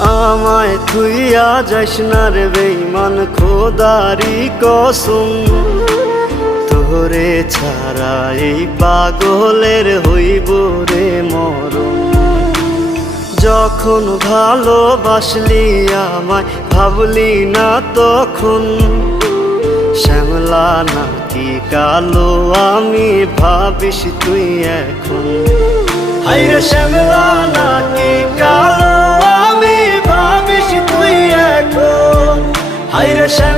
আমায় থুইয়া যাস না রে বেঈমান, খোদারি কসম। তোরে ছাড়া এই পাগলের হইব রে মরণ। যখন ভালোবাসলি আমায় ভাবলি না তখন, শ্যামলা নাকি কালো আমি ভাবিস তুই এখন। হায়রে শ্যামলা নাকি কালো আমি ভাবিস তুই এখন। হায়রে শ্যামলা